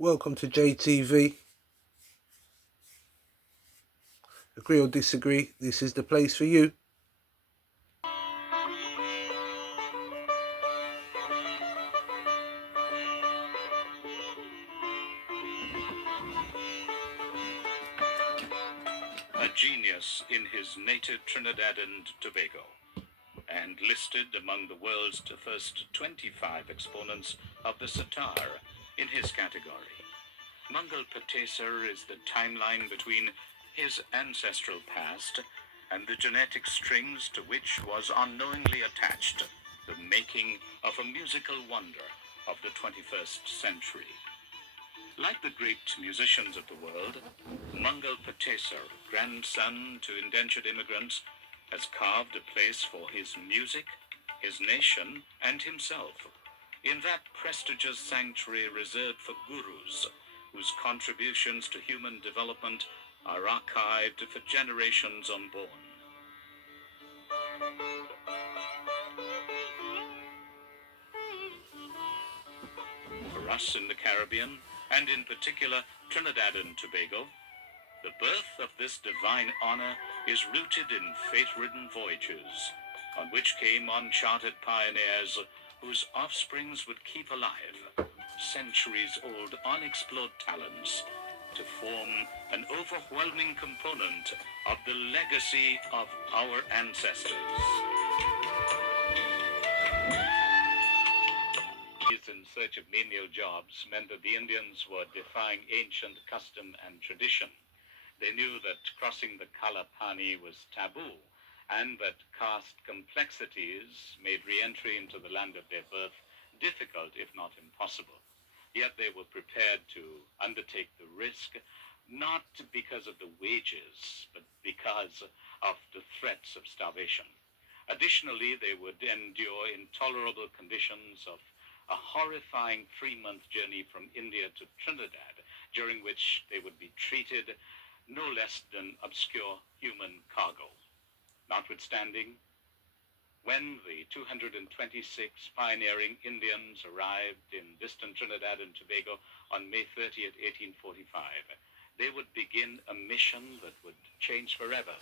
Welcome to JTV. Agree or disagree, this is the place for you. A genius in his native Trinidad and Tobago, and listed among the world's first 25 exponents of the sitar in his category. Mangal Pateser is the timeline between his ancestral past and the genetic strings to which was unknowingly attached the making of a musical wonder of the 21st century. Like the great musicians of the world, Mangal Pateser, grandson to indentured immigrants, has carved a place for his music, his nation, and himself in that prestigious sanctuary reserved for gurus, whose contributions to human development are archived for generations unborn. For us in the Caribbean, and in particular Trinidad and Tobago, the birth of this divine honor is rooted in fate-ridden voyages, on which came uncharted pioneers whose offsprings would keep alive centuries-old unexplored talents to form an overwhelming component of the legacy of our ancestors. In search of menial jobs meant that the Indians were defying ancient custom and tradition. They knew that crossing the KANPANI was taboo, and that caste complexities made re-entry into the land of their birth difficult, if not impossible. Yet they were prepared to undertake the risk, not because of the wages, but because of the threats of starvation. Additionally, they would endure intolerable conditions of a horrifying 3-month journey from India to Trinidad, during which they would be treated no less than obscure human cargo. Notwithstanding, when the 226 pioneering Indians arrived in distant Trinidad and Tobago on May 30th, 1845, they would begin a mission that would change forever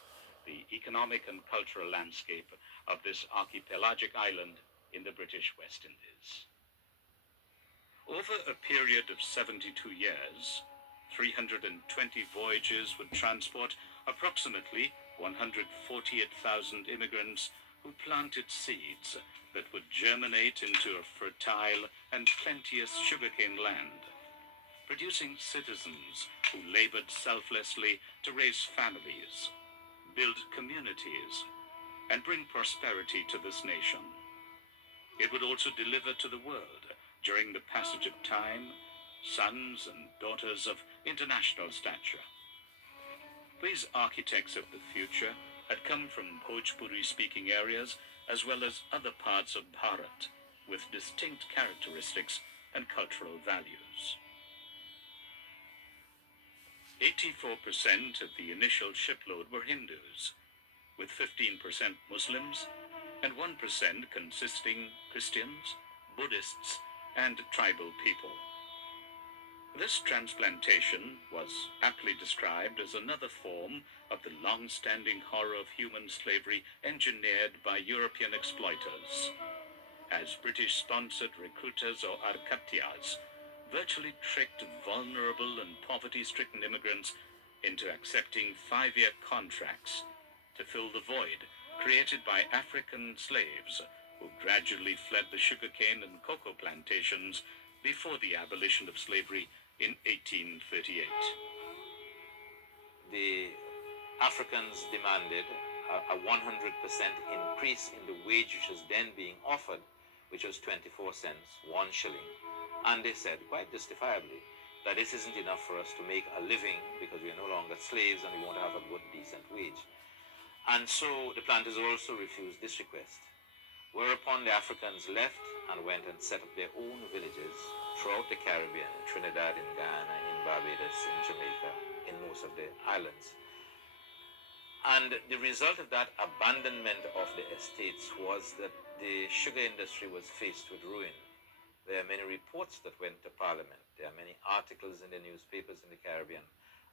the economic and cultural landscape of this archipelagic island in the British West Indies. Over a period of 72 years, 320 voyages would transport approximately 148,000 immigrants who planted seeds that would germinate into a fertile and plenteous sugarcane land, producing citizens who labored selflessly to raise families, build communities, and bring prosperity to this nation. It would also deliver to the world, during the passage of time, sons and daughters of international stature. These architects of the future had come from Bhojpuri-speaking areas as well as other parts of Bharat with distinct characteristics and cultural values. 84% of the initial shipload were Hindus, with 15% Muslims and 1% consisting Christians, Buddhists, and tribal people. This transplantation was aptly described as another form of the long-standing horror of human slavery engineered by European exploiters, as British-sponsored recruiters or arkatyas virtually tricked vulnerable and poverty-stricken immigrants into accepting 5-year contracts to fill the void created by African slaves who gradually fled the sugarcane and cocoa plantations before the abolition of slavery in 1838. The Africans demanded a 100% increase in the wage which was then being offered, which was 24 cents, 1 shilling. And they said, quite justifiably, that this isn't enough for us to make a living because we are no longer slaves and we want to have a good, decent wage. And so the planters also refused this request. Whereupon the Africans left and went and set up their own villages throughout the Caribbean, in Trinidad, in Guyana, in Barbados, in Jamaica, in most of the islands. And the result of that abandonment of the estates was that the sugar industry was faced with ruin. There are many reports that went to Parliament. There are many articles in the newspapers in the Caribbean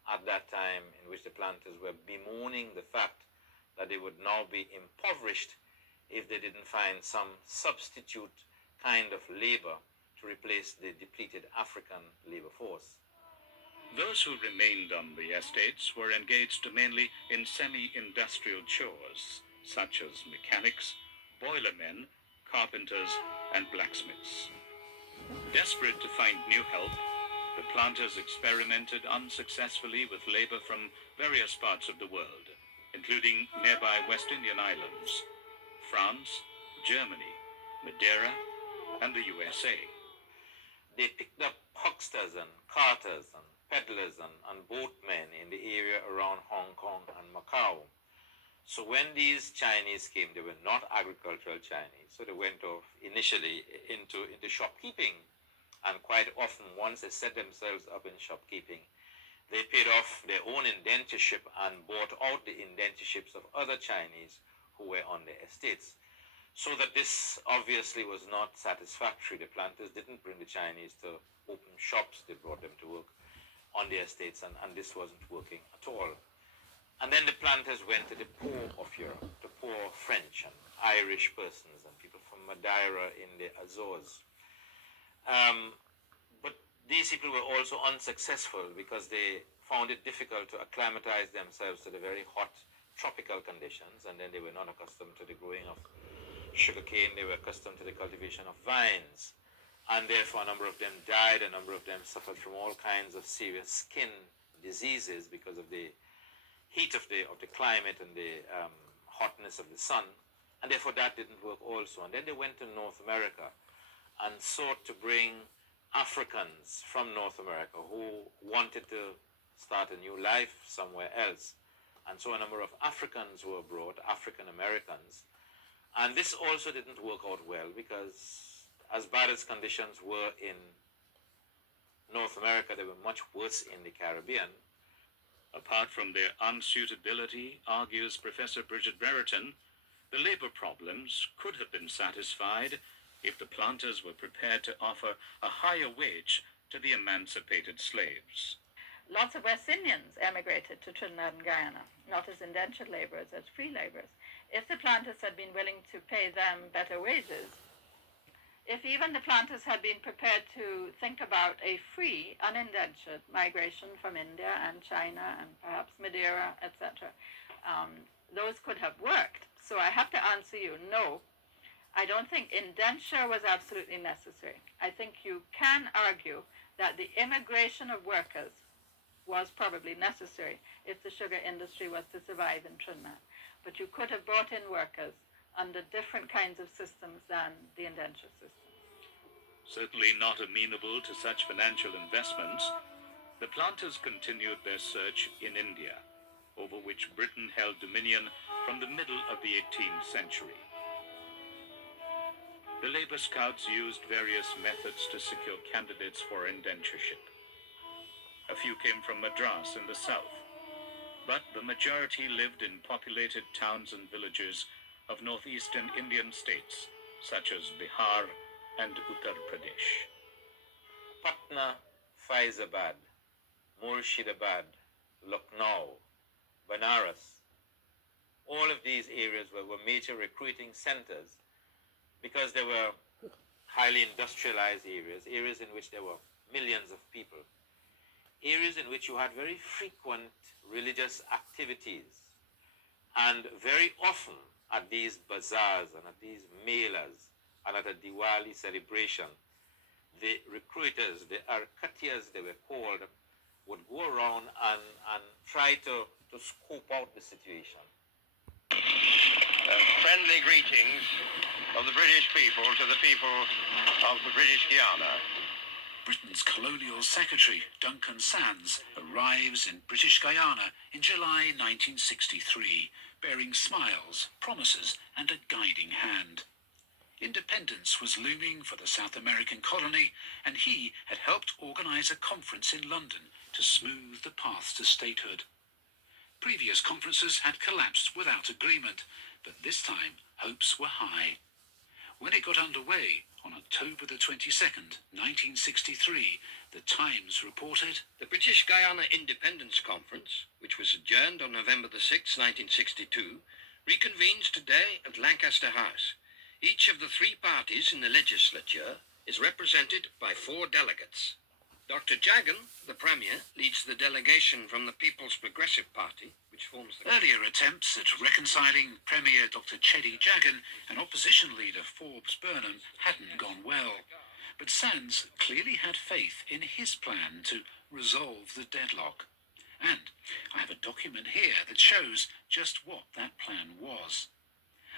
at that time in which the planters were bemoaning the fact that they would now be impoverished if they didn't find some substitute kind of labor to replace the depleted African labor force. Those who remained on the estates were engaged mainly in semi-industrial chores, such as mechanics, boilermen, carpenters, and blacksmiths. Desperate to find new help, the planters experimented unsuccessfully with labor from various parts of the world, including nearby West Indian islands, France, Germany, Madeira, and the USA. They picked up hucksters and carters and peddlers and boatmen in the area around Hong Kong and Macau. So when these Chinese came, they were not agricultural Chinese, so they went off initially into shopkeeping. And quite often, once they set themselves up in shopkeeping, they paid off their own indentureship and bought out the indentureships of other Chinese who were on their estates. So that this obviously was not satisfactory. The planters didn't bring the Chinese to open shops, they brought them to work on their estates, and this wasn't working at all. And then the planters went to the poor of Europe, the poor French and Irish persons and people from Madeira in the Azores. But these people were also unsuccessful because they found it difficult to acclimatize themselves to the very hot tropical conditions, and then they were not accustomed to the growing of sugarcane. They were accustomed to the cultivation of vines, and therefore a number of them died. A number of them suffered from all kinds of serious skin diseases because of the heat of the climate and the hotness of the sun, and therefore that didn't work also. And then they went to North America and sought to bring Africans from North America who wanted to start a new life somewhere else. And so a number of Africans were brought, African Americans. And this also didn't work out well because as bad as conditions were in North America, they were much worse in the Caribbean. Apart from their unsuitability, argues Professor Bridget Brereton, the labor problems could have been satisfied if the planters were prepared to offer a higher wage to the emancipated slaves. Lots of West Indians emigrated to Trinidad and Guyana, not as indentured laborers, as free laborers. If the planters had been willing to pay them better wages, if even the planters had been prepared to think about a free, unindentured migration from India and China and perhaps Madeira, etc., those could have worked. So I have to answer you, no, I don't think indenture was absolutely necessary. I think you can argue that the immigration of workers was probably necessary if the sugar industry was to survive in Trinidad. But you could have brought in workers under different kinds of systems than the indenture system. Certainly not amenable to such financial investments, the planters continued their search in India, over which Britain held dominion from the middle of the 18th century. The labor scouts used various methods to secure candidates for indentureship. A few came from Madras in the south, but the majority lived in populated towns and villages of northeastern Indian states, such as Bihar and Uttar Pradesh. Patna, Faizabad, Murshidabad, Lucknow, Banaras, all of these areas were major recruiting centers because they were highly industrialized areas in which there were millions of people, areas in which you had very frequent religious activities, and very often at these bazaars and at these melas and at a Diwali celebration, the recruiters, the Arkatiyas they were called, would go around and try to scope out the situation. Friendly greetings of the British people to the people of the British Guiana. Britain's colonial secretary, Duncan Sands, arrives in British Guyana in July 1963, bearing smiles, promises, and a guiding hand. Independence was looming for the South American colony, and he had helped organise a conference in London to smooth the path to statehood. Previous conferences had collapsed without agreement, but this time hopes were high. When it got underway On October the 22nd, 1963, the Times reported, The British Guiana Independence Conference, which was adjourned on November the 6th, 1962, reconvenes today at Lancaster House. Each of the three parties in the legislature is represented by 4 delegates. Dr. Jagan, the Premier, leads the delegation from the People's Progressive Party, which forms the... Earlier attempts at reconciling Premier Dr. Chedi Jagan and opposition leader Forbes Burnham hadn't gone well. But Sands clearly had faith in his plan to resolve the deadlock. And I have a document here that shows just what that plan was.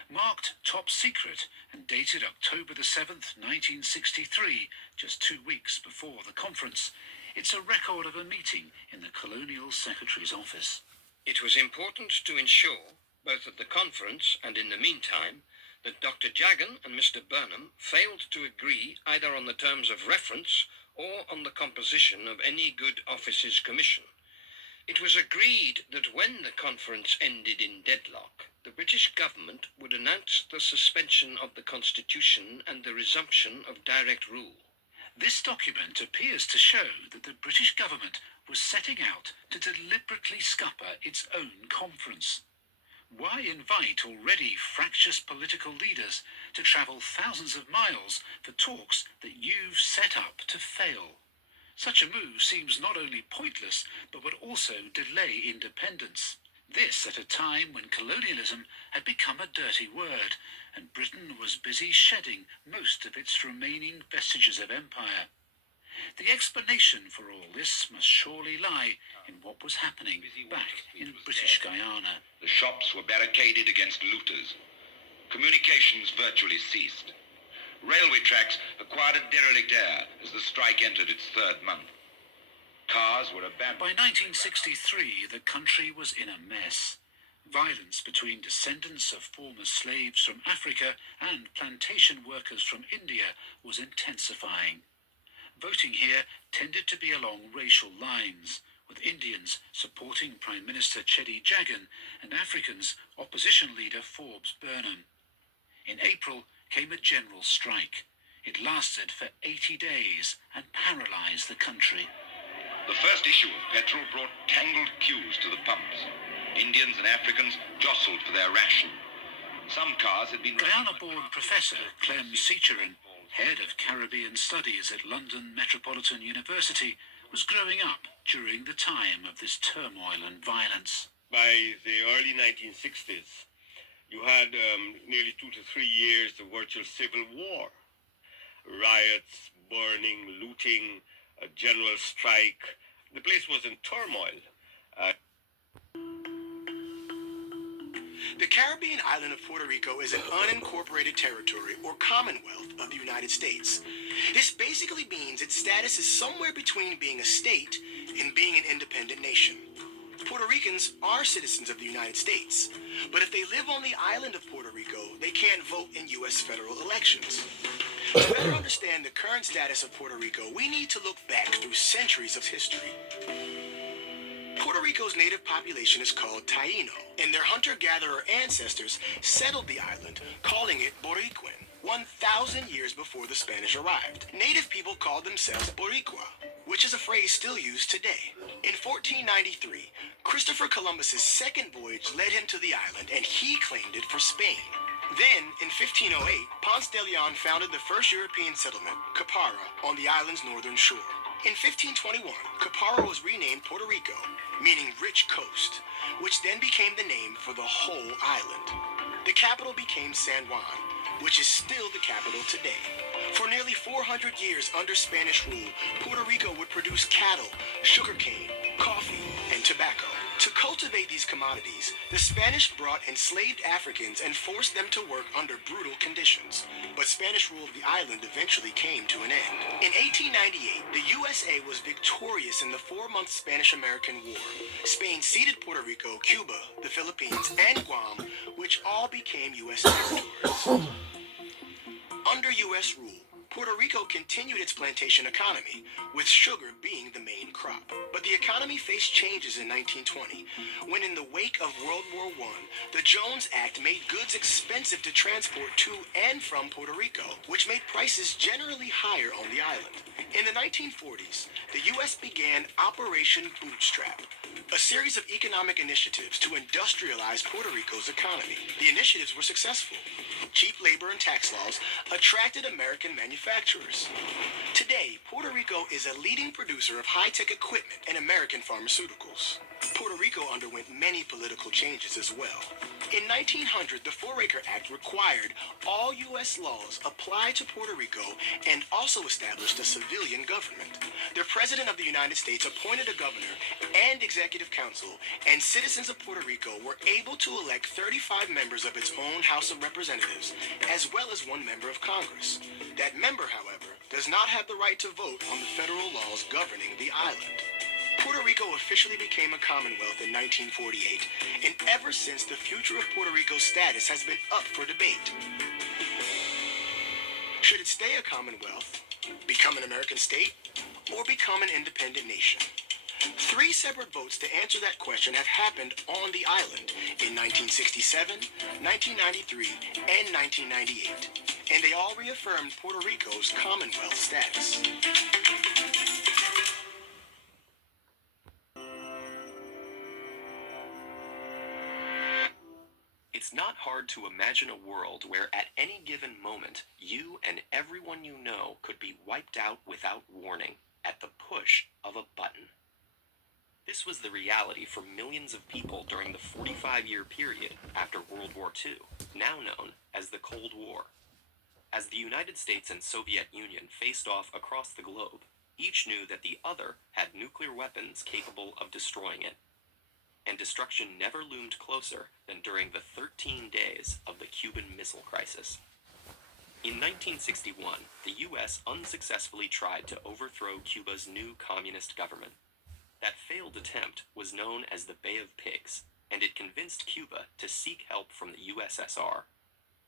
Marked top secret and dated October the 7th, 1963, just 2 weeks before the conference, it's a record of a meeting in the Colonial Secretary's office. It was important to ensure, both at the conference and in the meantime, that Dr. Jagan and Mr. Burnham failed to agree either on the terms of reference or on the composition of any good office's commission. It was agreed that when the conference ended in deadlock, the British government would announce the suspension of the Constitution and the resumption of direct rule. This document appears to show that the British government was setting out to deliberately scupper its own conference. Why invite already fractious political leaders to travel thousands of miles for talks that you've set up to fail? Such a move seems not only pointless, but would also delay independence. This at a time when colonialism had become a dirty word, and Britain was busy shedding most of its remaining vestiges of empire. The explanation for all this must surely lie in what was happening back in British Guiana. The shops were barricaded against looters. Communications virtually ceased. Railway tracks acquired a derelict air as the strike entered its 3rd month. Cars were abandoned. By 1963, the country was in a mess. Violence between descendants of former slaves from Africa and plantation workers from India was intensifying. Voting here tended to be along racial lines, with Indians supporting Prime Minister Chedi Jagan and Africans opposition leader Forbes Burnham. In April came a general strike. It lasted for 80 days and paralysed the country. The first issue of petrol brought tangled queues to the pumps. Indians and Africans jostled for their ration. Some cars had been... Guyana-born professor Clem Seacherin, head of Caribbean Studies at London Metropolitan University, was growing up during the time of this turmoil and violence. By the early 1960s, you had nearly 2 to 3 years of virtual civil war. Riots, burning, looting, a general strike. The place was in turmoil. The Caribbean island of Puerto Rico is an unincorporated territory or commonwealth of the United States. This basically means its status is somewhere between being a state and being an independent nation. Puerto Ricans are citizens of the United States, but if they live on the island of Puerto Rico, they can't vote in U.S. federal elections. To better understand the current status of Puerto Rico, we need to look back through centuries of history. Puerto Rico's native population is called Taino, and their hunter-gatherer ancestors settled the island, calling it Boricuan, 1,000 years before the Spanish arrived. Native people called themselves Boricua, which is a phrase still used today. In 1493, Christopher Columbus's second voyage led him to the island, and he claimed it for Spain. Then, in 1508, Ponce de Leon founded the first European settlement, Capara, on the island's northern shore. In 1521, Capara was renamed Puerto Rico, meaning rich coast, which then became the name for the whole island. The capital became San Juan, which is still the capital today. For nearly 400 years under Spanish rule, Puerto Rico would produce cattle, sugarcane, coffee, and tobacco. To cultivate these commodities, the Spanish brought enslaved Africans and forced them to work under brutal conditions. But Spanish rule of the island eventually came to an end. In 1898, the USA was victorious in the 4-month Spanish-American War. Spain ceded Puerto Rico, Cuba, the Philippines, and Guam, which all became U.S. territories. Under U.S. rule, Puerto Rico continued its plantation economy, with sugar being the main crop. But the economy faced changes in 1920, when in the wake of World War I, the Jones Act made goods expensive to transport to and from Puerto Rico, which made prices generally higher on the island. In the 1940s, the U.S. began Operation Bootstrap, a series of economic initiatives to industrialize Puerto Rico's economy. The initiatives were successful. Cheap labor and tax laws attracted American manufacturers. Today, Puerto Rico is a leading producer of high-tech equipment and American pharmaceuticals. Puerto Rico underwent many political changes as well. In 1900, the Four-Acre Act required all U.S. laws apply to Puerto Rico and also established a civilian government. The President of the United States appointed a governor and executive council, and citizens of Puerto Rico were able to elect 35 members of its own House of Representatives, as well as one member of Congress. That member, however, does not have the right to vote on the federal laws governing the island. Puerto Rico officially became a Commonwealth in 1948, and ever since, the future of Puerto Rico's status has been up for debate. Should it stay a Commonwealth, become an American state, or become an independent nation? 3 separate votes to answer that question have happened on the island in 1967, 1993, and 1998, and they all reaffirmed Puerto Rico's Commonwealth status. It's not hard to imagine a world where at any given moment, you and everyone you know could be wiped out without warning at the push of a button. This was the reality for millions of people during the 45-year period after World War II, now known as the Cold War. As the United States and Soviet Union faced off across the globe, each knew that the other had nuclear weapons capable of destroying it. And destruction never loomed closer than during the 13 days of the Cuban Missile Crisis. In 1961, the U.S. unsuccessfully tried to overthrow Cuba's new communist government. That failed attempt was known as the Bay of Pigs, and it convinced Cuba to seek help from the USSR.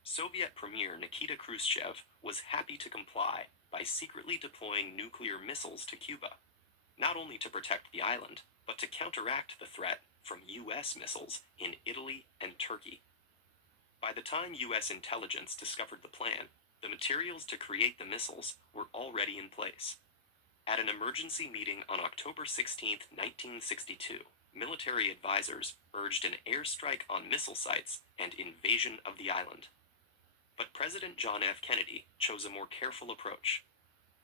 Soviet Premier Nikita Khrushchev was happy to comply by secretly deploying nuclear missiles to Cuba, not only to protect the island, but to counteract the threat from U.S. missiles in Italy and Turkey. By the time U.S. intelligence discovered the plan, the materials to create the missiles were already in place. At an emergency meeting on October 16, 1962, military advisors urged an airstrike on missile sites and invasion of the island. But President John F. Kennedy chose a more careful approach.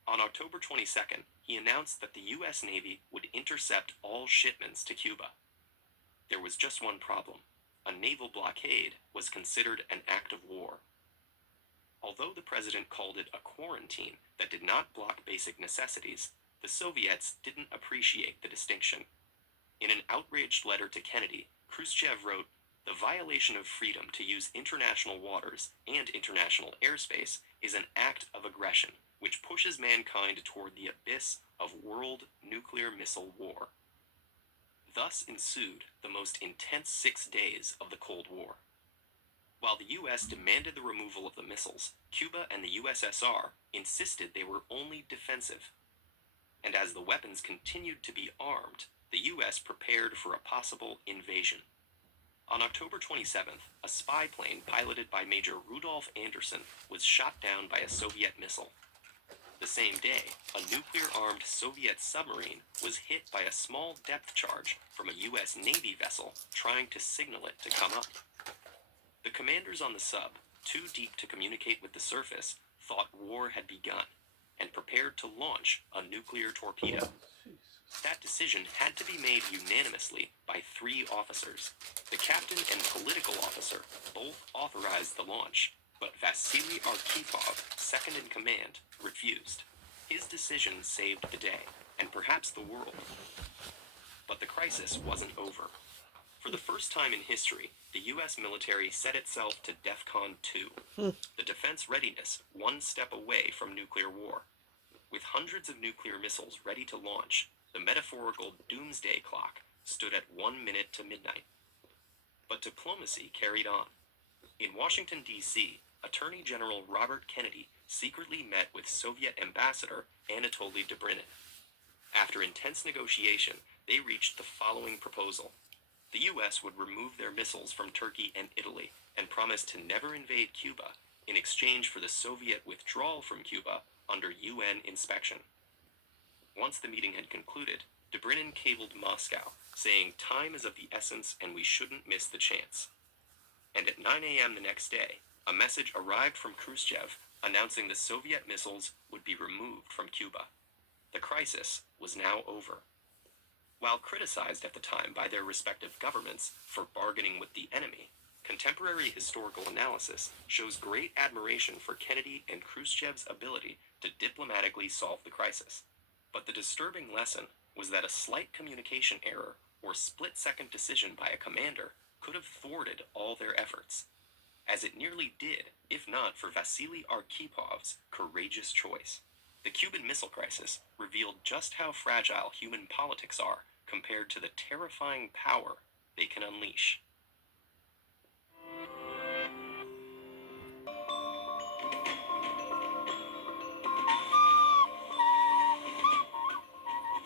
On October 22nd, he announced that the U.S. Navy would intercept all shipments to Cuba. There was just one problem. A naval blockade was considered an act of war. Although the president called it a quarantine that did not block basic necessities, the Soviets didn't appreciate the distinction. In an outraged letter to Kennedy, Khrushchev wrote, "The violation of freedom to use international waters and international airspace is an act of aggression, which pushes mankind toward the abyss of world nuclear missile war." Thus ensued the most intense 6 days of the Cold War. While the U.S. demanded the removal of the missiles, Cuba and the USSR insisted they were only defensive. And as the weapons continued to be armed, the U.S. prepared for a possible invasion. On October 27th, a spy plane piloted by Major Rudolf Anderson was shot down by a Soviet missile. The same day, a nuclear-armed Soviet submarine was hit by a small depth charge from a U.S. Navy vessel trying to signal it to come up. The commanders on the sub, too deep to communicate with the surface, thought war had begun and prepared to launch a nuclear torpedo. That decision had to be made unanimously by 3 officers. The captain and political officer both authorized the launch, but Vasily Arkhipov, second in command, refused. His decision saved the day, and perhaps the world. But the crisis wasn't over. For the first time in history, the U.S. military set itself to DEFCON 2, the defense readiness one step away from nuclear war. With hundreds of nuclear missiles ready to launch, the metaphorical doomsday clock stood at 1 minute to midnight. But diplomacy carried on. In Washington, D.C., Attorney General Robert Kennedy secretly met with Soviet ambassador Anatoly Dobrynin. After intense negotiation, they reached the following proposal. The U.S. would remove their missiles from Turkey and Italy and promise to never invade Cuba in exchange for the Soviet withdrawal from Cuba under UN inspection. Once the meeting had concluded, Dobrynin cabled Moscow, saying time is of the essence and we shouldn't miss the chance. And at 9 a.m. the next day, a message arrived from Khrushchev announcing the Soviet missiles would be removed from Cuba. The crisis was now over. While criticized at the time by their respective governments for bargaining with the enemy, contemporary historical analysis shows great admiration for Kennedy and Khrushchev's ability to diplomatically solve the crisis. But the disturbing lesson was that a slight communication error or split-second decision by a commander could have thwarted all their efforts, as it nearly did, if not for Vasily Arkhipov's courageous choice. The Cuban Missile Crisis revealed just how fragile human politics are compared to the terrifying power they can unleash.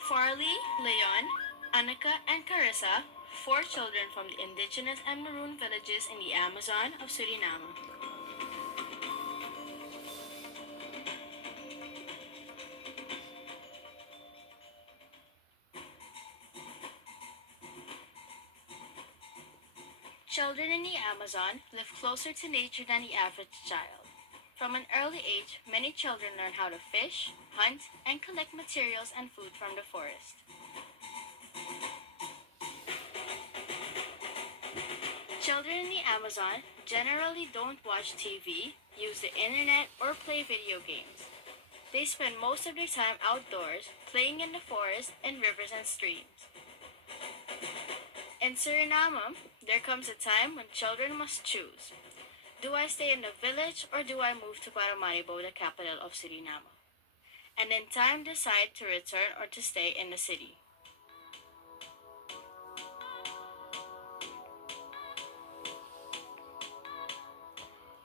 Farley, Leon, Annika, and Carissa, 4 children from the indigenous and maroon villages in the Amazon of Suriname. Children in the Amazon live closer to nature than the average child. From an early age, many children learn how to fish, hunt, and collect materials and food from the forest. Children in the Amazon generally don't watch TV, use the internet, or play video games. They spend most of their time outdoors, playing in the forest and rivers and streams. In Suriname, there comes a time when children must choose. Do I stay in the village or do I move to Paramaribo, the capital of Suriname? And in time decide to return or to stay in the city.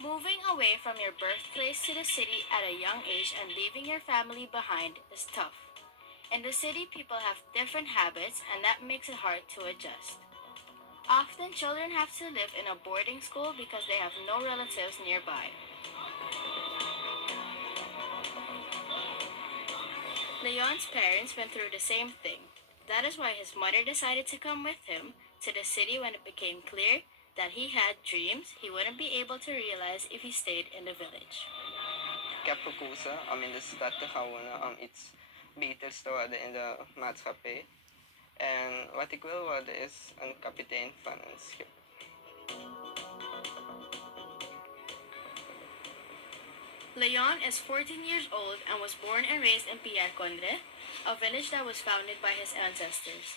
Moving away from your birthplace to the city at a young age and leaving your family behind is tough. In the city, people have different habits and that makes it hard to adjust. Often, children have to live in a boarding school because they have no relatives nearby. Leon's parents went through the same thing. That is why his mother decided to come with him to the city when it became clear that he had dreams he wouldn't be able to realize if he stayed in the village. Ik heb gekozen om in de stad te gaan wonen om iets beters te worden in de maatschappij. En wat ik wil worden is een kapitein van een schip. Leon is 14 years old and was born and raised in Piarconde, a village that was founded by his ancestors.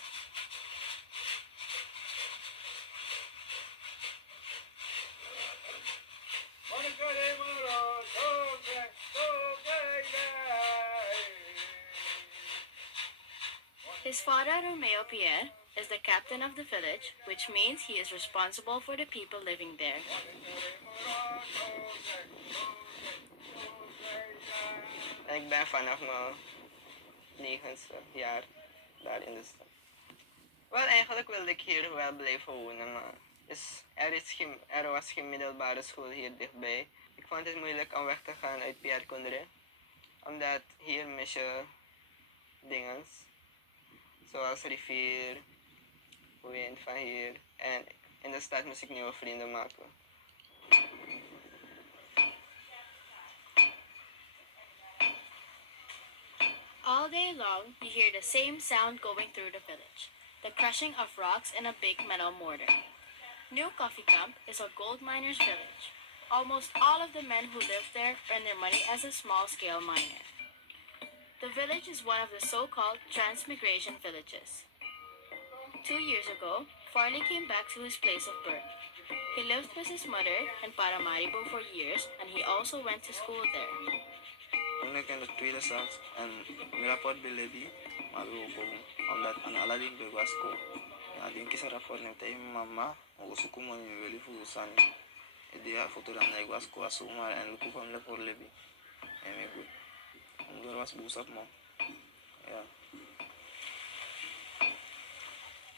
His father, Romeo Pierre, is the captain of the village, which means he is responsible for the people living there. En ik ben vanaf mijn 9e jaar daar in de stad. Wel, eigenlijk wilde ik hier wel blijven wonen, maar er was geen middelbare school hier dichtbij. Ik vond het moeilijk om weg te gaan uit Pierre Condré, omdat hier mis je dingen, zoals rivier, wind van hier. En in de stad moest ik nieuwe vrienden maken. All day long, you hear the same sound going through the village, the crushing of rocks in a big metal mortar. New Coffee Camp is a gold miner's village. Almost all of the men who live there earn their money as a small-scale miner. The village is one of the so-called transmigration villages. 2 years ago, Farley came back to his place of birth. He lived with his mother in Paramaribo for years, and he also went to school there. Toen ik in de tweede zat en mijn rapport beleefde, maar ook omdat aan Aladdin bij was komen. Ja, die kist een rapport neemt tegen mama, maar ook zo mijn jullie voor zijn. Die had foto dan ik was komen maar en ik kwam le voor lebi. may good. Ang was busap mo. Yeah.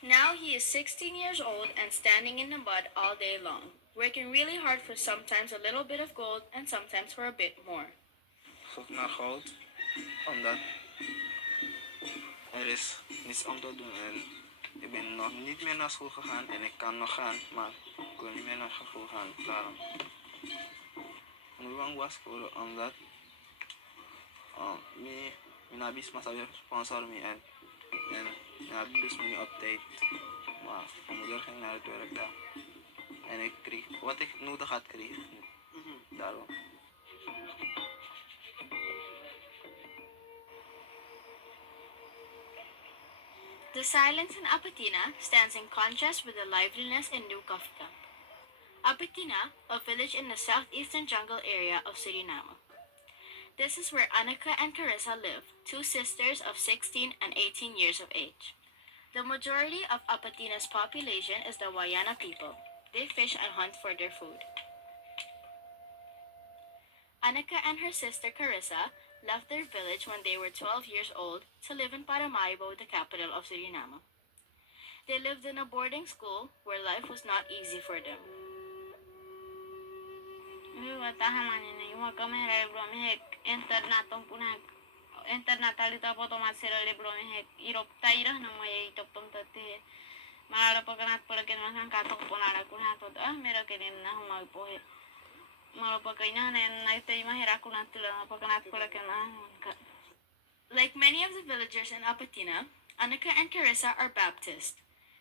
Now he is 16 years old and standing in the mud all day long, working really hard for sometimes a little bit of gold and sometimes for a bit more. Zoek naar goud, omdat er is niets om te doen en ik ben nog niet meer naar school gegaan en ik kan nog gaan, maar ik wil niet meer naar school gaan, daarom. En hoe lang was school, omdat mijn abis mas weer sponsor me en mijn abis dus me niet op tijd, maar mijn moeder ging naar het werk daar en ik kreeg wat ik nodig had kreeg, daarom. The silence in Apatina stands in contrast with the liveliness in New Coffee Camp. Apatina, a village in the southeastern jungle area of Suriname. This is where Annika and Carissa live, two sisters of 16 and 18 years of age. The majority of Apatina's population is the Wayana people. They fish and hunt for their food. Annika and her sister Carissa left their village when they were 12 years old to live in Paramaribo, the capital of Suriname. They lived in a boarding school where life was not easy for them. internatalita potomat serale blome hek irop taira na moye itop tom tate mara pakanat palakin masan katok ponara kuna tot mera kenen na humag pohe mara pakaina nen na ite mahera kuna tula pakanat palakin na. Like many of the villagers in Apatina, Annika and Carissa are Baptist.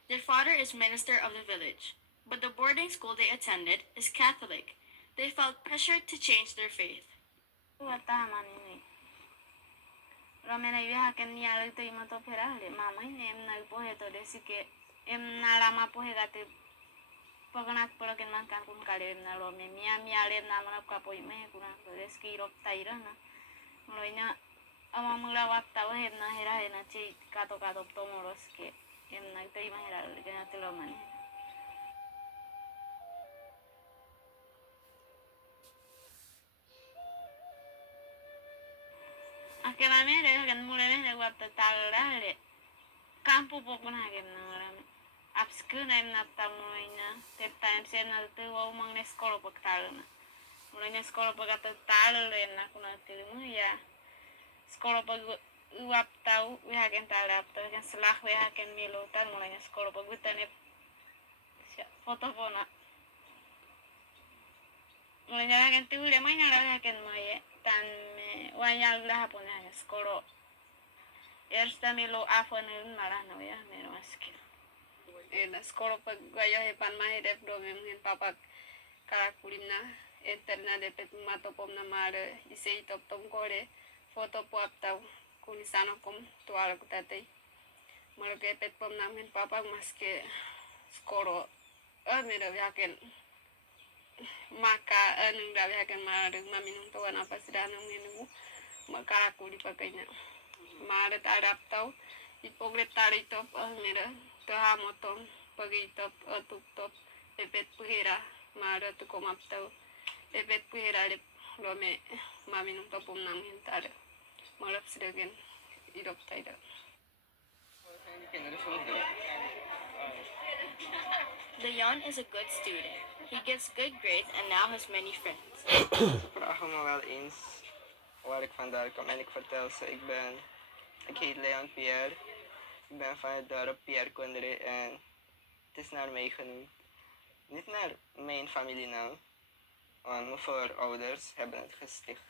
Their father is minister of the village, but the boarding school they attended is Catholic. They felt pressured to change their faith. Ramena viaja que ni algo te iba a toperar, mamá y em na pohe to desi que em na lama pohe gate paganat por que man kan kun kale em na lo me mi ale na mana ka poy me kuna to desi irop taira na lo ina ama mula wapta o em na hera na chi kato to moros que em na te iba hera que na te lo mane. Aunque la mire que no le de guapta talale campo poco na que no la abskuna em na tamuina te time se na te wo mang ne skolo pak talna mulanya skolo pak talale na kuna te mu ya skolo pak guapta u ya que talapta que selah ya que milo tal mulanya skolo pak gutane foto pona mulanya que te ule mai na la que no ye tan wanyal lah puna skoro ersta milo afon mara no ya mero aski en skoro pag gaya he pan mai de pro mem hen papa kara kulimna eterna de pet mato pom na mare isei top tom kore foto pop tau kunisano kom tuala kutate maro ke pet pom na hen papa maske skoro mero ya ken maka nung dabi hakan marang maminong tawa na pasidan ng minugo makakuli pa kanya marat arap tau ipogret tarito mira tahamotong pagitop tutop pepet puhira marat komap tau pepet puhira lip lome maminong tapom nang hintara malap sidagan irop tayo. Leon is a good student. He gets good grades and now has many friends. Vraag me wel eens waar ik vandaan kom en ik vertel ze, ik heet Leon Pierre. Ik ben van het dorp Pierre Condré en het is naar mij genoemd. Niet naar mijn familienaam, want mijn voorouders hebben het gesticht.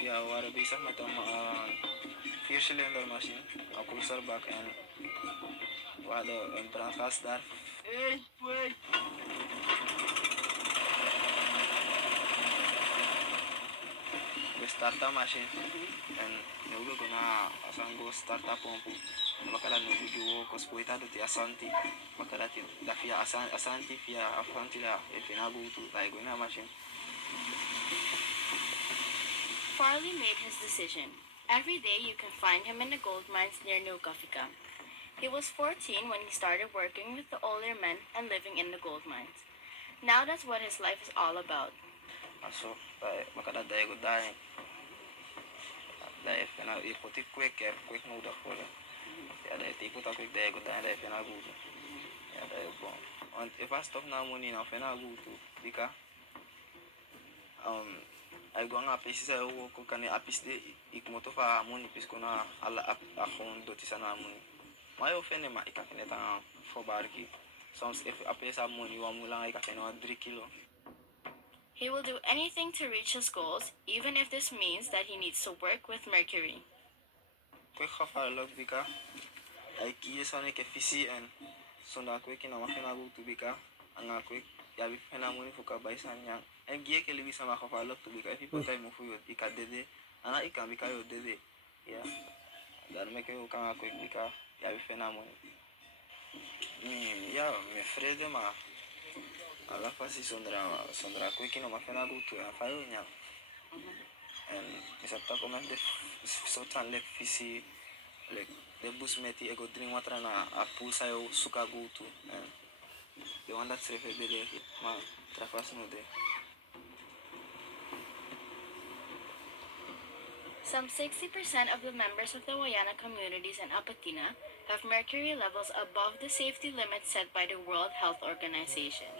Ja, we waren bezig met een 4-cilinder machine, een koelsterbak en we hadden een brandgas daar. We starten machine en nu we gonna asango starta pompo. Makala nu video kospoita do ti asanti. Makala ti da via asanti via afanti la e fina butu dai gonna machine. Farley made his decision. Every day you can find him in the gold mines near New Coffee Camp. He was 14 when he started working with the older men and living in the gold mines. Now that's what his life is all about. So, makada dai go dai. Dai fena ipoti quick nodig worden. Ja, dat ik moet ook dai go dai dai fena goed. Ja, dat is bon. Want if I stop now money now fena goed too. Because I go nga pesi sa wo ko kan apiste ik moto fa money pis ko na ala akon doti sana money. Maar je vindt maar ik kan het aan voorbarki. Soms if I pay some money, wa mulang ik kan 3 kilo. He will do anything to reach his goals, even if this means that he needs to work with mercury. Quick gevaarlijk bika. Ik kies aan ik visie en zondag quick in ama fena go to bika. Anga quick ya bi fena money fuka bai san yang. En gie ke libi sama gevaarlijk to bika. If you put time for you, ik kan dede. Ana ik kan bika yo dede. Ja. Dan make you kan quick bika. Ja bi fena money. Ja, me vrede maar. Alla fasi sondra quick no ma fena go to fa yo nya. En is dat ook met de soort van lek visie, de bus met die ego drink water na a pulsa yo suka go to. En de one dat schreef de lege, maar trafas no de. Some 60% of the members of the Wayana communities in Apatina have mercury levels above the safety limits set by the World Health Organization.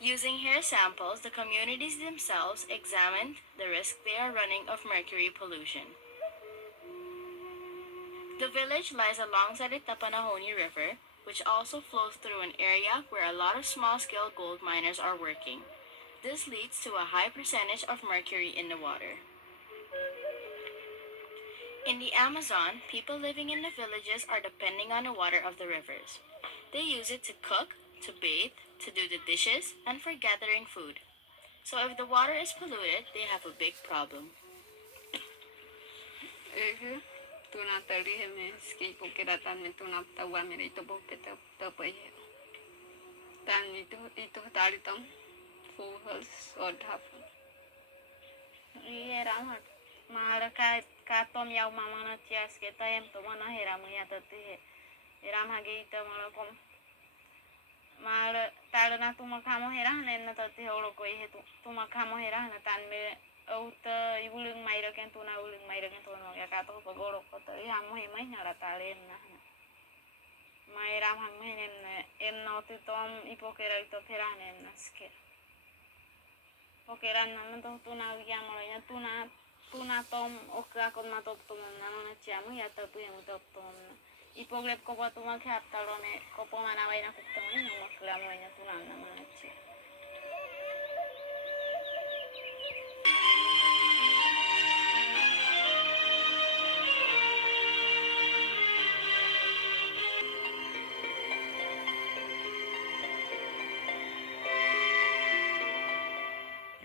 Using hair samples, the communities themselves examined the risk they are running of mercury pollution. The village lies alongside the Tapanahoni River, which also flows through an area where a lot of small-scale gold miners are working. This leads to a high percentage of mercury in the water. In the Amazon, people living in the villages are depending on the water of the rivers. They use it to cook, to bathe, to do the dishes, and for gathering food. So if the water is polluted, they have a big problem. Tuna tali me ski ko kiratan me tuna tawa me ito bo peta tapai. Tan ito tali tom fuhals or half. Yeram hat. Mara ka tom yaw mama na tias ke tayem to mana heram ya tati. Heram hagi ita mala kom. Mara tala na tuma kamo herah na tati holo ko ihe tuma kamo herah na tan me auta ibulung maira ken tuna ulung maira ken tuna ya kato pagoro ko to ya mo himay na ratalen na maira ham henen en no ti tom ipokera ito peranen na ske pokeran na to tuna ya mo ya tuna tom okra kon na top tom na na chiamu ya to yang top tom ipogrep ko pa tuma khat talone ko po manaway na kuptong ni mo klamo ya tuna na na chi.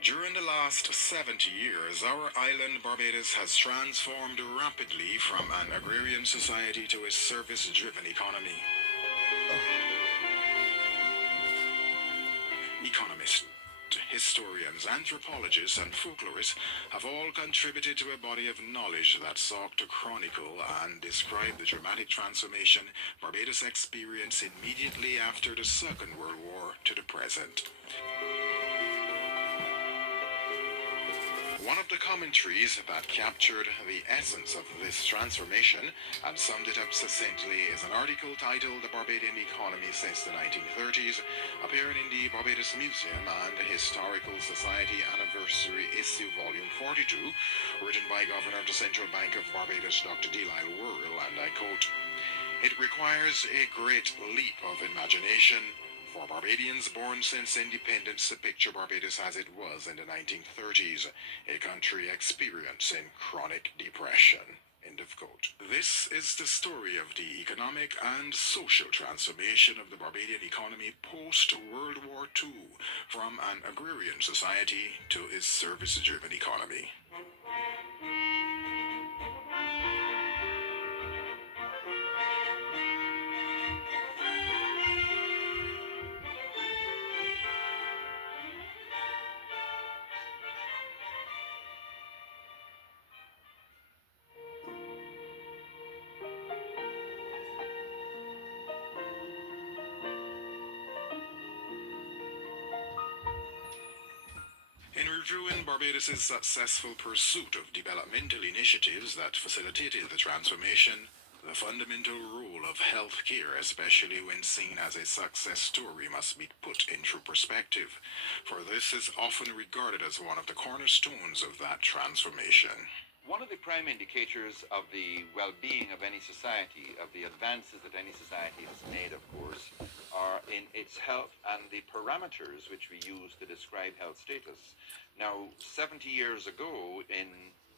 During the last 70 years, our island Barbados has transformed rapidly from an agrarian society to a service-driven economy. Economists, historians, anthropologists, and folklorists have all contributed to a body of knowledge that sought to chronicle and describe the dramatic transformation Barbados experienced immediately after the Second World War to the present. One of the commentaries that captured the essence of this transformation and summed it up succinctly is an article titled The Barbadian Economy Since the 1930s, appearing in the Barbados Museum and Historical Society Anniversary Issue Volume 42, written by Governor of the Central Bank of Barbados, Dr. Delisle Worrell, and I quote, "It requires a great leap of imagination for Barbadians born since independence to picture Barbados as it was in the 1930s, a country experiencing chronic depression." End of quote. This is the story of the economic and social transformation of the Barbadian economy post-World War II, from an agrarian society to a service-driven economy. drew in Barbados' successful pursuit of developmental initiatives that facilitated the transformation, the fundamental role of health care, especially when seen as a success story, must be put in true perspective, for this is often regarded as one of the cornerstones of that transformation. One of the prime indicators of the well-being of any society, of the advances that any society has made, of course, are in its health and the parameters which we use to describe health status. Now, 70 years ago, in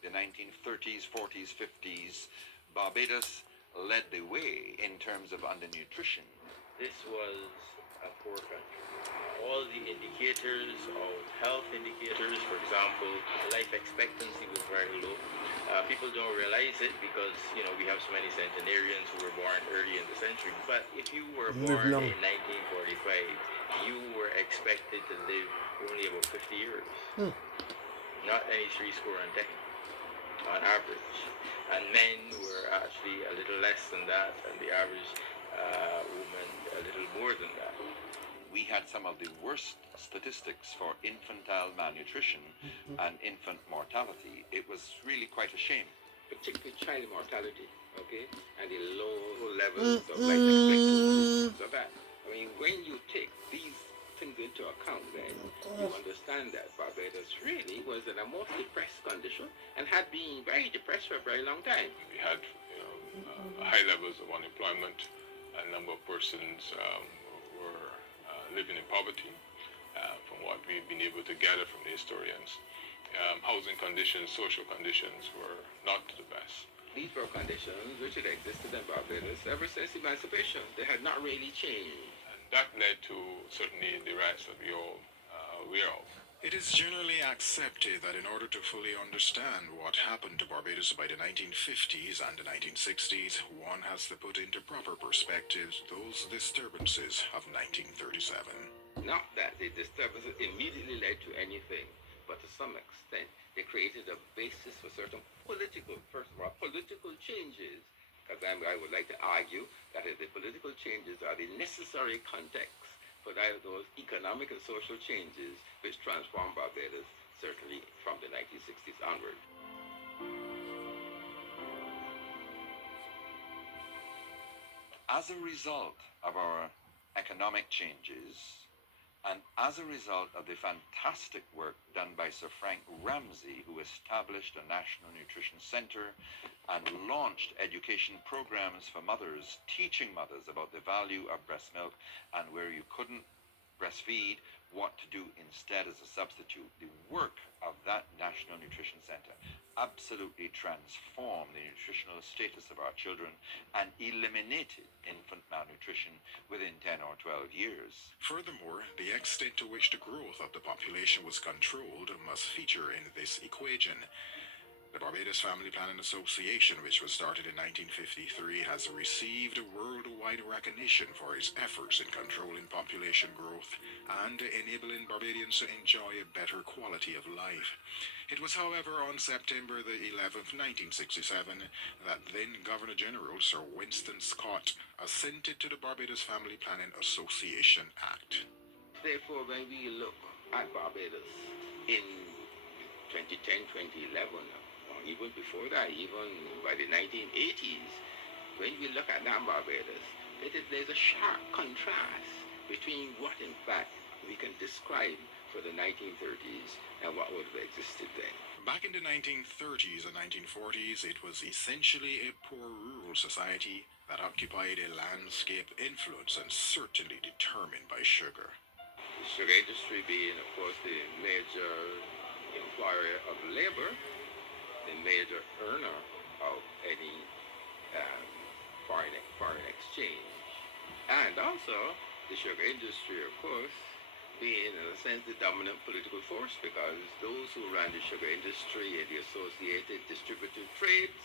the 1930s, 40s, 50s, Barbados led the way in terms of undernutrition. This was a poor country. All the indicators of health indicators, for example, life expectancy was very low. People don't realize it because, you know, we have so many centenarians who were born early in the century. But if you were born in 1945, you were expected to live only about 50 years. Not any 70 on average. And men were actually a little less than that, and the average woman a little more than that. We had some of the worst statistics for infantile malnutrition and infant mortality. It was really quite a shame. Particularly child mortality, okay, and the low levels of life expectancy. So that, I mean, when you take these things into account, then you understand that Barbados really was in a most depressed condition and had been very depressed for a very long time. We had, high levels of unemployment. A number of persons were living in poverty, from what we've been able to gather from the historians. Housing conditions, social conditions were not the best. These were conditions which had existed in Barbados ever since emancipation. They had not really changed. And that led to certainly the riots that we all aware of. It is generally accepted that in order to fully understand what happened to Barbados by the 1950s and the 1960s, one has to put into proper perspective those disturbances of 1937. Not that the disturbances immediately led to anything, but to some extent they created a basis for certain political changes. Because I would like to argue that the political changes are the necessary context for those economic and social changes which transformed Barbados, certainly from the 1960s onward. As a result of our economic changes, and as a result of the fantastic work done by Sir Frank Ramsey, who established a National Nutrition Center and launched education programs for mothers, teaching mothers about the value of breast milk and where you couldn't breastfeed, what to do instead as a substitute. The work of that National Nutrition Center absolutely transformed the nutritional status of our children and eliminated infant malnutrition within 10 or 12 years. Furthermore, the extent to which the growth of the population was controlled must feature in this equation. The Barbados Family Planning Association, which was started in 1953, has received worldwide recognition for its efforts in controlling population growth and enabling Barbadians to enjoy a better quality of life. It was, however, on September the 11th, 1967, that then Governor General Sir Winston Scott assented to the Barbados Family Planning Association Act. Therefore, when we look at Barbados in 2010, 2011, even before that, even by the 1980s, when we look at that Barbados, there's a sharp contrast between what, in fact, we can describe for the 1930s and what would have existed then. Back in the 1930s and 1940s, it was essentially a poor rural society that occupied a landscape influenced and certainly determined by sugar. The sugar industry being, of course, the major employer of labor, the major earner of any foreign exchange. And also, the sugar industry, of course, being, in a sense, the dominant political force, because those who ran the sugar industry and the associated distributive trades,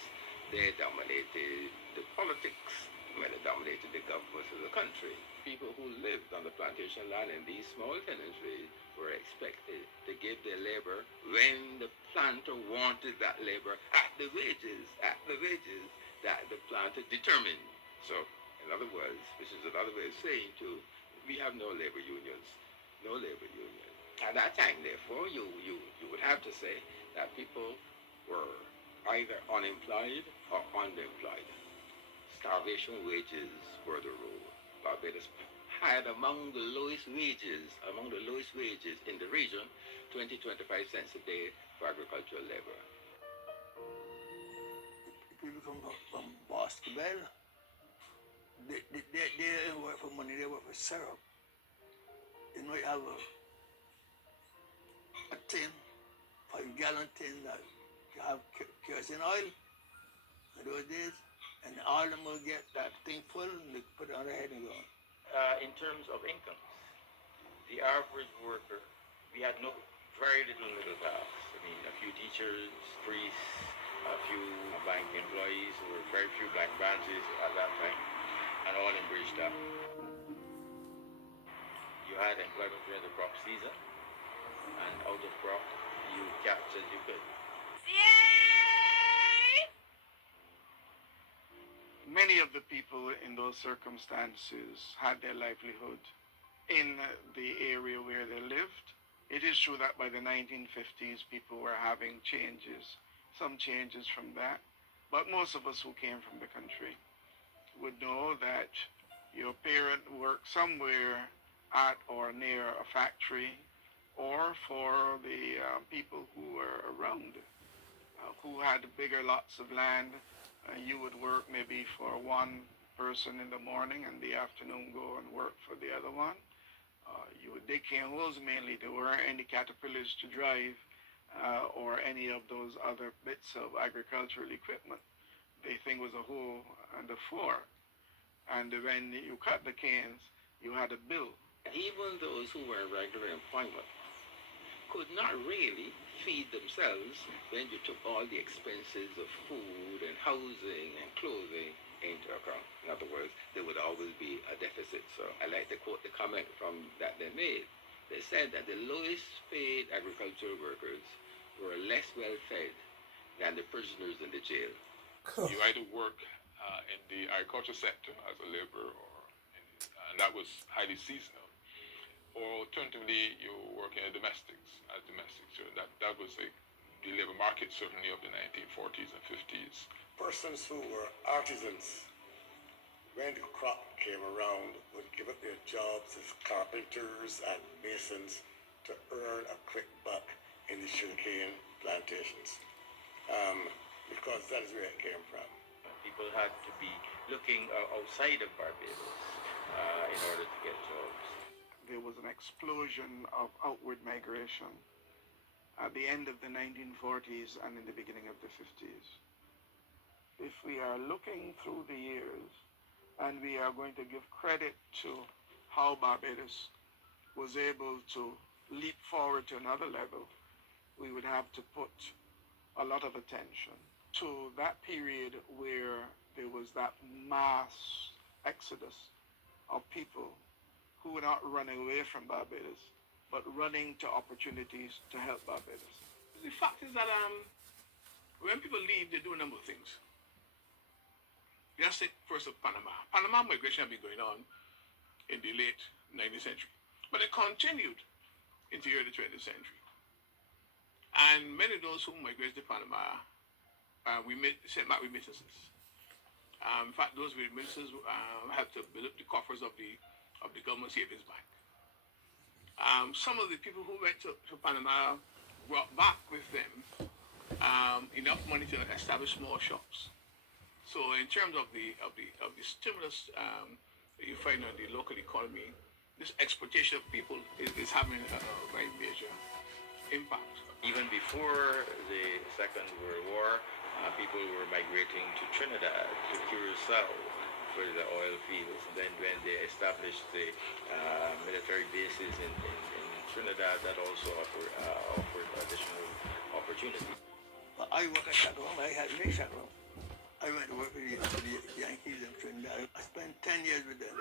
they dominated the politics, they dominated the governments of the country. People who lived on the plantation land in these small tenantries were expected to give their labor when the planter wanted that labor at the wages that the planter determined. So, in other words, which is another way of saying too, we have no labor unions. No labor union. At that time, therefore, you would have to say that people were either unemployed or underemployed. Starvation wages were the rule. Barbados had among the lowest wages in the region, 20-25 cents a day for agricultural labor. People come from basketball. They don't work for money, they work for syrup. You might have a tin, 5-gallon tin that you have kerosene oil in those days, and all of them will get that thing full and they put it on their head and go. In terms of incomes, the average worker, we had very little middle class. I mean, a few teachers, priests, a few bank employees, there were very few bank branches at that time, and all in bridge staff. You had employment during the crop season, and out of crop, you catch as you could. Many of the people in those circumstances had their livelihood in the area where they lived. It is true that by the 1950s, people were having changes, some changes from that. But most of us who came from the country would know that your parent worked somewhere at or near a factory, or for the people who were around, who had bigger lots of land. You would work maybe for one person in the morning and the afternoon go and work for the other one. You would dig holes mainly. There weren't any caterpillars to drive or any of those other bits of agricultural equipment. The thing was a hoe and a fork. And when you cut the canes, you had a bill. Even those who were in regular employment could not really feed themselves when you took all the expenses of food and housing and clothing into account. In other words, there would always be a deficit. So I like to quote the comment from that they made. They said that the lowest paid agricultural workers were less well fed than the prisoners in the jail. You either work in the agriculture sector as a laborer, and that was highly seasonal, or alternatively, you work in domestics as domestics. So that was the labor market certainly of the 1940s and 50s. Persons who were artisans, when the crop came around, would give up their jobs as carpenters and masons to earn a quick buck in the sugarcane plantations, because that is where it came from. People had to be looking outside of Barbados in order to get jobs. There was an explosion of outward migration at the end of the 1940s and in the beginning of the 50s. If we are looking through the years and we are going to give credit to how Barbados was able to leap forward to another level, we would have to put a lot of attention to that period where there was that mass exodus of people who were not running away from Barbados, but running to opportunities to help Barbados. The fact is that when people leave, they do a number of things. Let's take first of Panama. Panama migration had been going on in the late 19th century, but it continued into the early 20th century. And many of those who migrated to Panama, sent back remittances. In fact, those remittances helped to build up the coffers of the government savings bank. Some of the people who went to Panama brought back with them enough money to establish small shops. So in terms of the stimulus you find on the local economy, this exportation of people is having a very major impact. Even before the Second World War, people were migrating to Trinidad, to Curacao, for the oil fields. And then when they established the military bases in Trinidad, that also offered additional opportunities. Well, I work at Chagron. I had no Chagron. I went to work with the Yankees in Trinidad. I spent 10 years with them.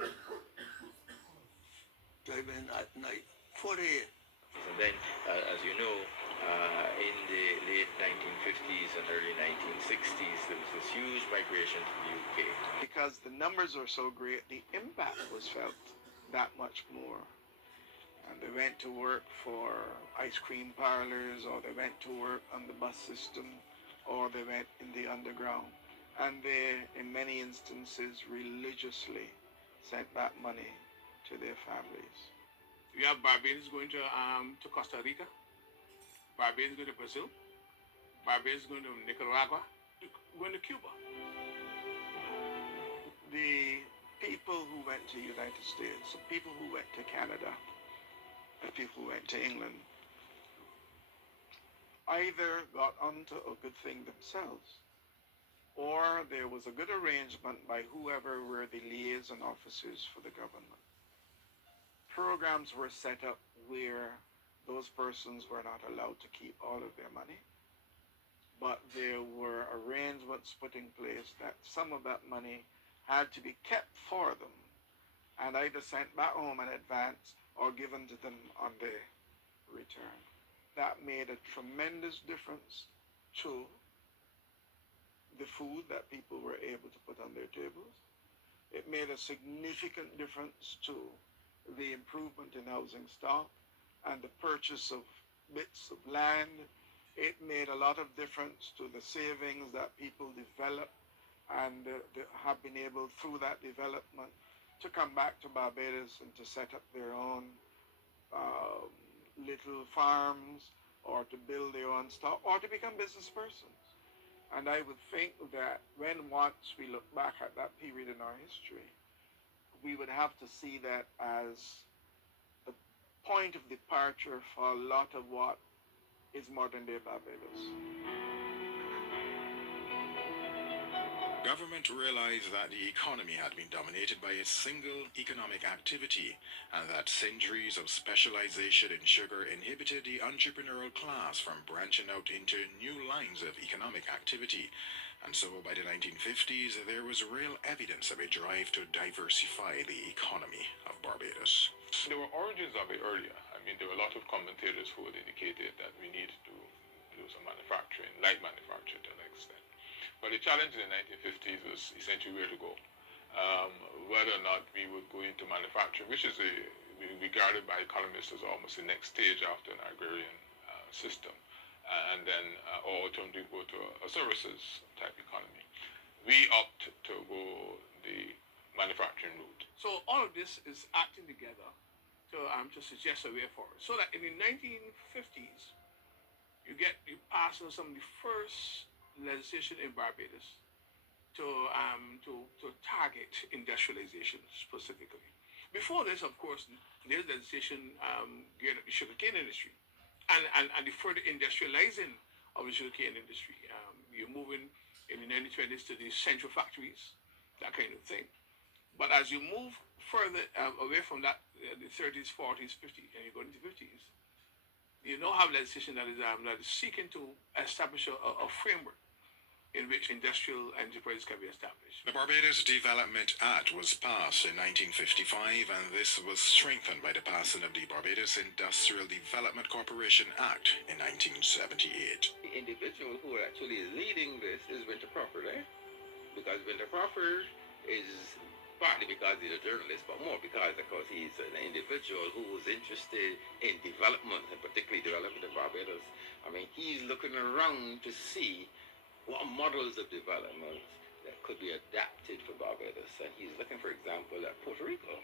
Driving at night, 48. And then, as you know, in the late 1950s and early 1960s, there was this huge migration to the UK. Because the numbers were so great, the impact was felt that much more. and they went to work for ice cream parlors, or they went to work on the bus system, or they went in the underground. And they, in many instances, religiously sent back money to their families. You have Barbadians going to Costa Rica, Barbadians going to Brazil, Barbadians going to Nicaragua, going to Cuba. The people who went to the United States, the people who went to Canada, the people who went to England, either got onto a good thing themselves, or there was a good arrangement by whoever were the liaison officers for the government. Programs were set up where those persons were not allowed to keep all of their money, but there were arrangements put in place that some of that money had to be kept for them and either sent back home in advance or given to them on their return. That made a tremendous difference to the food that people were able to put on their tables. It made a significant difference to the improvement in housing stock and the purchase of bits of land. It made a lot of difference to the savings that people developed and have been able, through that development, to come back to Barbados and to set up their own little farms, or to build their own stock, or to become business persons. And I would think that once we look back at that period in our history, we would have to see that as the point of departure for a lot of what is modern-day Barbados. Government realized that the economy had been dominated by a single economic activity, and that centuries of specialization in sugar inhibited the entrepreneurial class from branching out into new lines of economic activity. And so by the 1950s, there was real evidence of a drive to diversify the economy of Barbados. There were origins of it earlier. I mean, there were a lot of commentators who had indicated that we needed to do some manufacturing, light manufacturing to an extent. But the challenge in the 1950s was essentially where to go. Whether or not we would go into manufacturing, which is regarded by economists as almost the next stage after an agrarian system, and then or to go to a services type economy. We opt to go the manufacturing route. So all of this is acting together to suggest a way forward. So that in the 1950s, you pass on some of the first legislation in Barbados to target industrialization specifically. Before this, of course, there's legislation geared at the sugarcane industry and the further industrializing of the sugarcane industry. You're moving in the 1920s to the central factories, that kind of thing. But as you move further away from that, the 30s, 40s, 50s, and you go into the 50s, you now have legislation that is seeking to establish a framework in which industrial enterprises can be established. The Barbados Development Act was passed in 1955, and this was strengthened by the passing of the Barbados Industrial Development Corporation Act in 1978. The individual who actually is leading this is Winter Crawford, because Winter Crawford is partly because he's a journalist, but more because, of course, he's an individual who is interested in development, and particularly development in Barbados. I mean, he's looking around to see what models of development that could be adapted for Barbados. And he's looking, for example, at Puerto Rico,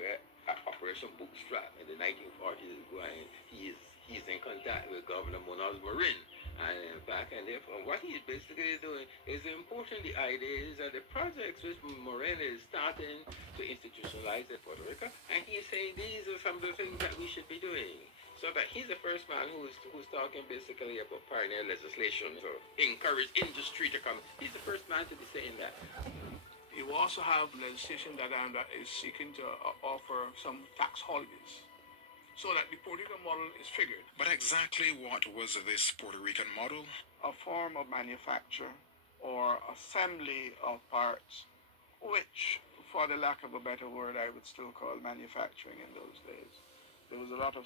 where Operation Bootstrap in the 1940s is going. He's in contact with Governor Munoz Marin. And back and therefore, what he's basically doing is importing the ideas and the projects which Marin is starting to institutionalize in Puerto Rico. And he's saying these are some of the things that we should be doing. So that he's the first man who's talking basically about pioneer legislation to encourage industry to come. He's the first man to be saying that. You also have legislation that is seeking to offer some tax holidays, so that the Puerto Rican model is figured. But exactly what was this Puerto Rican model? A form of manufacture or assembly of parts, which, for the lack of a better word, I would still call manufacturing in those days. There was a lot of